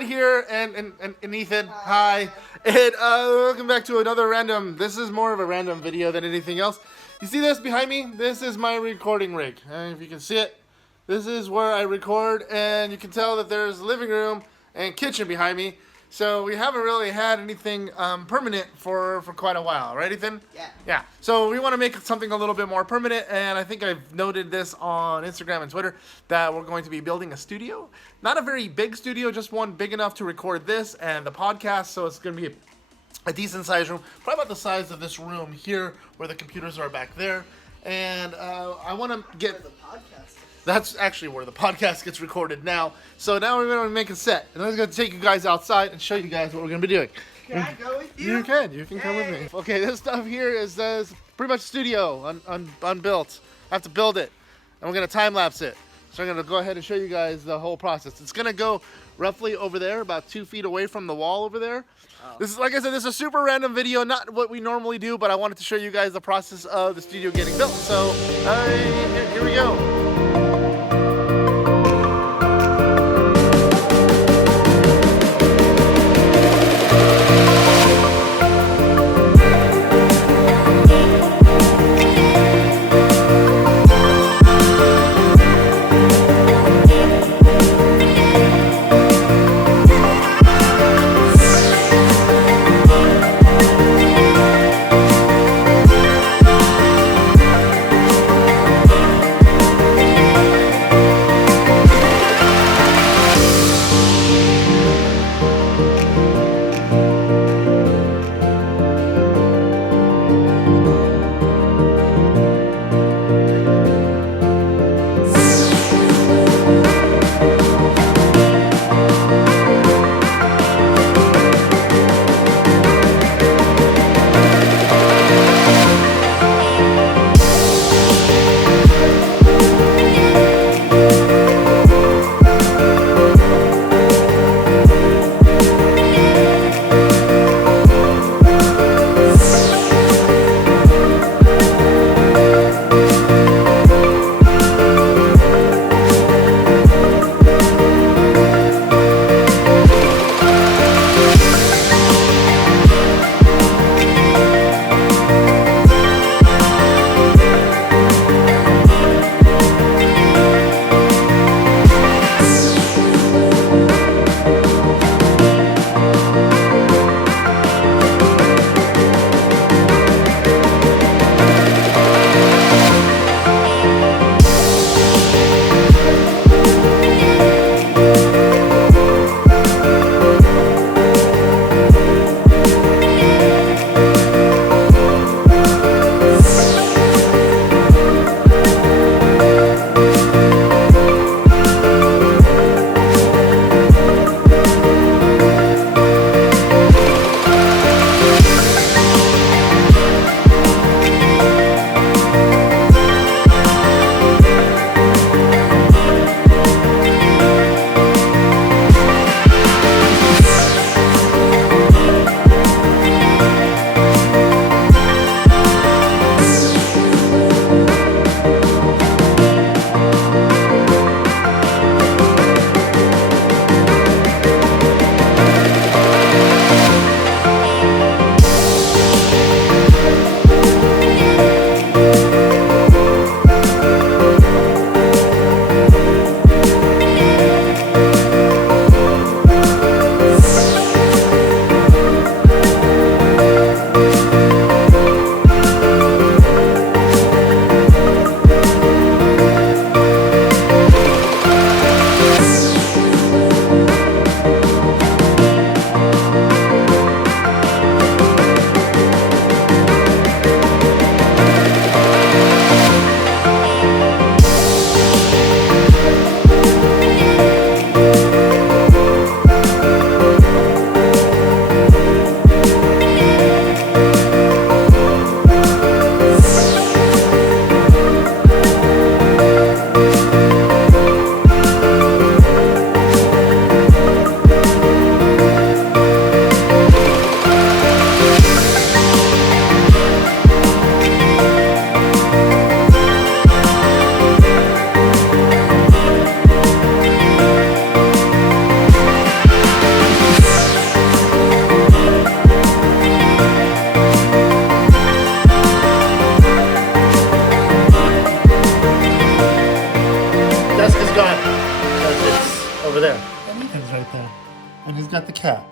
Todd here and Ethan. Hi. And welcome back to another random. This is more of a random video than anything else. You see this behind me? This is my recording rig. If you can see it, this is where I record, and you can tell that there's a living room and kitchen behind me. So we haven't really had anything permanent for quite a while, right, Ethan? Yeah. Yeah. So we want to make something a little bit more permanent, and I think I've noted this on Instagram and Twitter that we're going to be building a studio. Not a very big studio, just one big enough to record this and the podcast. So it's going to be a decent sized room, probably about the size of this room here, where the computers are back there. And I want to get. Where the podcast is. That's actually where the podcast gets recorded now. So now we're going to make a set. And I'm going to take you guys outside and show you guys what we're going to be doing. Can I go with you? You can come with me. Okay, this stuff here is pretty much studio, unbuilt. I have to build it. And we're going to time-lapse it. So I'm going to go ahead and show you guys the whole process. It's going to go roughly over there, about 2 feet away from the wall over there. Oh. This is, like I said, this is a super random video, not what we normally do, but I wanted to show you guys the process of the studio getting built. So here we go. we've got the cat.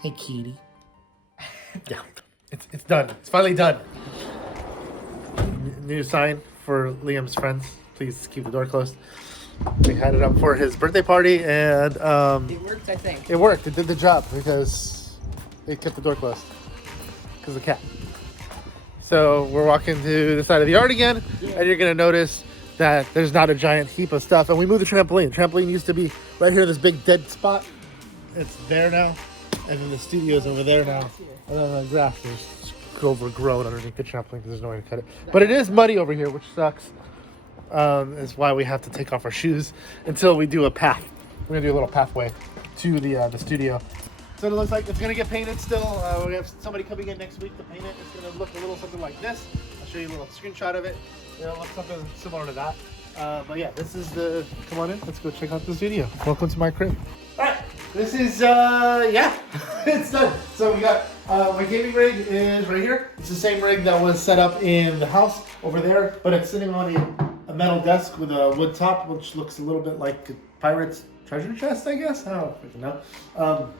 Hey, kitty. Yeah, it's done. It's finally done. New sign for Liam's friends. Please keep the door closed. We had it up for his birthday party, and It worked, I think. it worked. It did the job because it kept the door closed because of the cat. So we're walking to the side of the yard again, and you're gonna notice that there's not a giant heap of stuff. And we moved the trampoline. Trampoline used to be right here in this big dead spot. It's there now, and then the studio's over there now. And then the grass is overgrown underneath the trampoline because there's no way to cut it. But it is muddy over here, which sucks. Is why we have to take off our shoes until we do a path. We're gonna do a little pathway to the studio. So it looks like it's gonna get painted still. We have somebody coming in next week to paint it. It's gonna look a little something like this. I'll show you a little screenshot of it. It'll look something similar to that. But yeah, this is the. Come on in. Let's go check out the studio. Welcome to my crib. All right. This is yeah, it's done. So we got my gaming rig is right here. It's the same rig that was set up in the house over there, but it's sitting on a metal desk with a wood top, which looks a little bit like a pirate's treasure chest, I guess. I don't freaking know.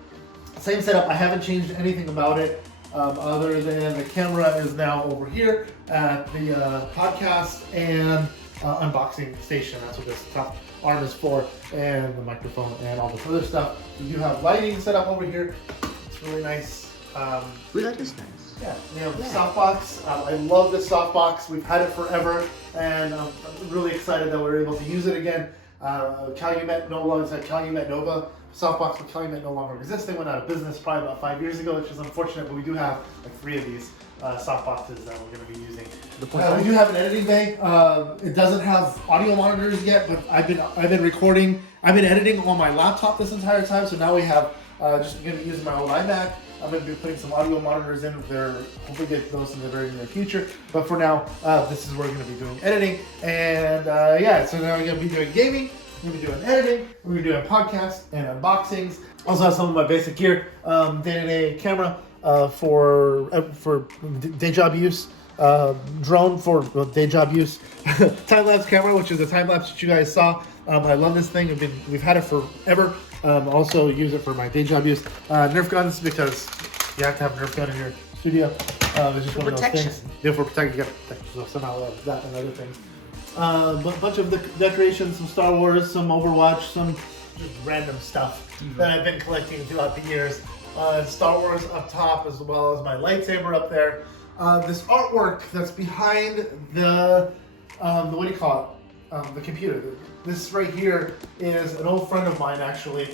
Same setup. I haven't changed anything about it other than the camera is now over here at the podcast and unboxing station. That's what this top arm is for, and the microphone and all this other stuff. We do have lighting set up over here. It's really nice. We like this nice. Yeah, we have the softbox. I love this softbox. We've had it forever, and I'm really excited that we're able to use it again. Calumet no longer said Calumet Nova softbox, but Calumet no longer exists. They went out of business probably about 5 years ago, which is unfortunate. But we do have like 3 of these softboxes that we're going to be using. We do have an editing bay. It doesn't have audio monitors yet, but I've been recording. I've been editing on my laptop this entire time. So now we have just going to be using my old iMac. I'm going to be putting some audio monitors in there. Hopefully get those in the very near future. But for now, this is where we're going to be doing editing. And yeah, so now we're going to be doing gaming. We're going to be doing editing. We're going to be doing podcasts and unboxings. Also have some of my basic gear, day-to-day camera for day job use. Drone for day job use. Time-lapse camera, which is the time-lapse that you guys saw. I love this thing. We've had it forever. Also use it for my day job use. Nerf guns, because you have to have a Nerf gun in your studio. It's just one of those things. Yeah, for protection, you got to protect yourself somehow. That and other things. A bunch of the decorations, some Star Wars, some Overwatch, some just random stuff that I've been collecting throughout the years. Star Wars up top, as well as my lightsaber up there. This artwork that's behind the what do you call it? The computer. This right here is an old friend of mine, actually,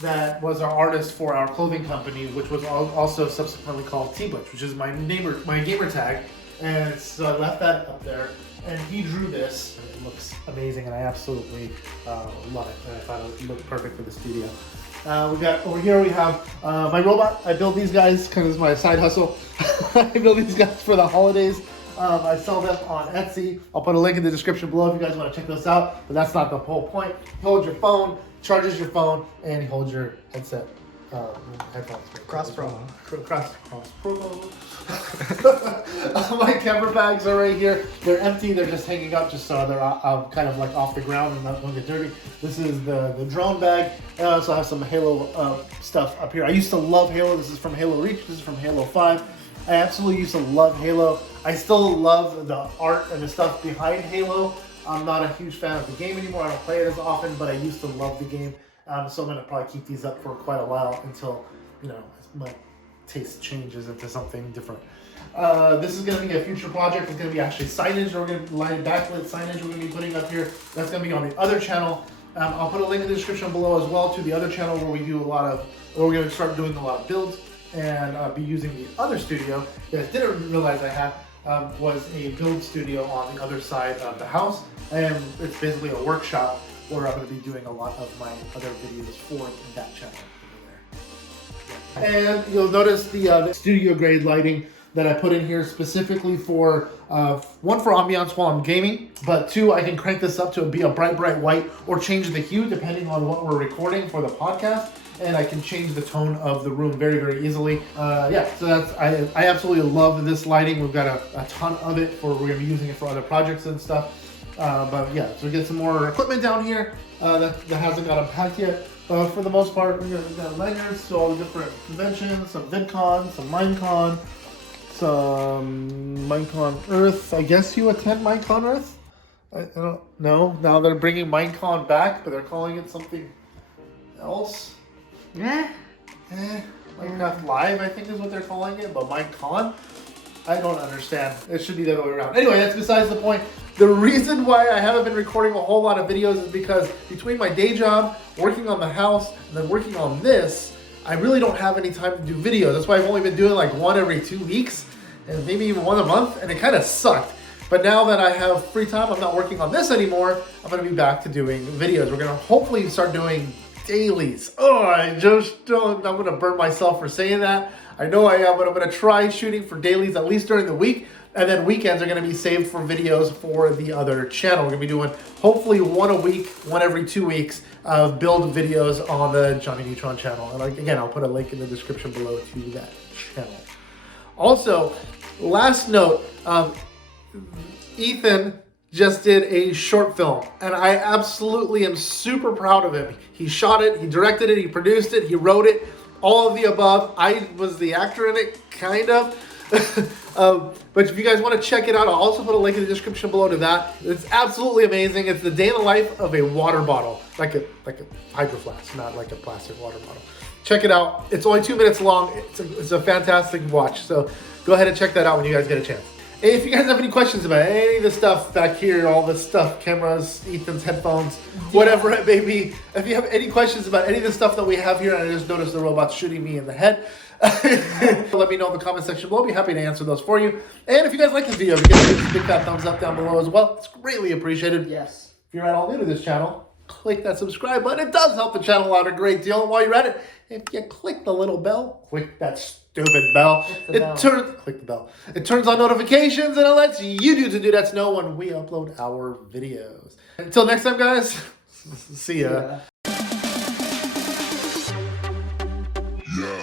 that was our artist for our clothing company, which was also subsequently called T-Butch, which is my gamer tag. And so I left that up there, and he drew this. It looks amazing, and I absolutely love it. And I thought it would look perfect for the studio. We got over here. We have my robot. I build these guys because it's my side hustle. I build these guys for the holidays. I sell them on Etsy. I'll put a link in the description below if you guys want to check those out. But that's not the whole point. You hold your phone, charges your phone, and you hold your headset. Headphones. Cross Pro. Cross Pro. My camera bags are right here. They're empty. They're just hanging up just so they're kind of like off the ground and don't get dirty. This is the drone bag. And I also have some Halo stuff up here. I used to love Halo. This is from Halo Reach. This is from Halo 5. I absolutely used to love Halo. I still love the art and the stuff behind Halo. I'm not a huge fan of the game anymore. I don't play it as often, but I used to love the game. So I'm going to probably keep these up for quite a while until, my taste changes into something different. This is going to be a future project. It's going to be actually signage. We're going to line backlit signage we're going to be putting up here. That's going to be on the other channel. I'll put a link in the description below as well to the other channel where we're going to start doing a lot of builds and be using the other studio that I didn't realize I had. Was a build studio on the other side of the house, and it's basically a workshop where I'm going to be doing a lot of my other videos for that channel over there. And you'll notice the studio grade lighting that I put in here specifically for, one, for ambiance while I'm gaming, but two, I can crank this up to be a bright white or change the hue depending on what we're recording for the podcast. And I can change the tone of the room very easily. Yeah, so I absolutely love this lighting. We've got a ton of it we're gonna be using it for other projects and stuff. But yeah, so we get some more equipment down here that hasn't got unpacked yet. For the most part, we got lanyards to all the different conventions, some VidCon, some Minecon, some Minecon Earth. I guess you attend Minecon Earth? I don't know. Now they're bringing Minecon back, but they're calling it something else. Minecraft Live, I think is what they're calling it, but Minecon? I don't understand. It should be the other way around. Anyway, that's besides the point. The reason why I haven't been recording a whole lot of videos is because between my day job, working on the house, and then working on this, I really don't have any time to do videos. That's why I've only been doing like one every 2 weeks, and maybe even one a month, and it kind of sucked. But now that I have free time, I'm not working on this anymore, I'm gonna be back to doing videos. We're gonna hopefully start doing dailies. Oh, I just don't, I'm gonna burn myself for saying that. I know I am, but I'm gonna try shooting for dailies at least during the week, and then weekends are gonna be saved for videos for the other channel. We're gonna be doing hopefully one a week, one every 2 weeks of build videos on the Johnny Neutron channel. And like, again, I'll put a link in the description below to that channel. Also, last note, Ethan just did a short film, and I absolutely am super proud of him. He shot it, he directed it, he produced it, he wrote it, all of the above. I was the actor in it, kind of. But if you guys want to check it out, I'll also put a link in the description below to that. It's absolutely amazing. It's the day in the life of a water bottle, like a hydro flask, not like a plastic water bottle. Check it out. It's only 2 minutes long. It's a fantastic watch. So go ahead and check that out when you guys get a chance. Hey, if you guys have any questions about any of the stuff back here, all this stuff, cameras, Ethan's headphones, whatever it may be, if you have any questions about any of the stuff that we have here, and I just noticed the robot's shooting me in the head, let me know in the comment section below. I'll be happy to answer those for you. And if you guys like this video, if you guys give a big fat thumbs up down below as well, it's greatly appreciated. Yes. If you're at all new to this channel, click that subscribe button. It does help the channel out a great deal. And while you're at it, if you click the little bell, click that stupid bell. Click the bell. It turns on notifications and it lets YouTube to do that to know when we upload our videos. Until next time, guys. See ya. Yeah.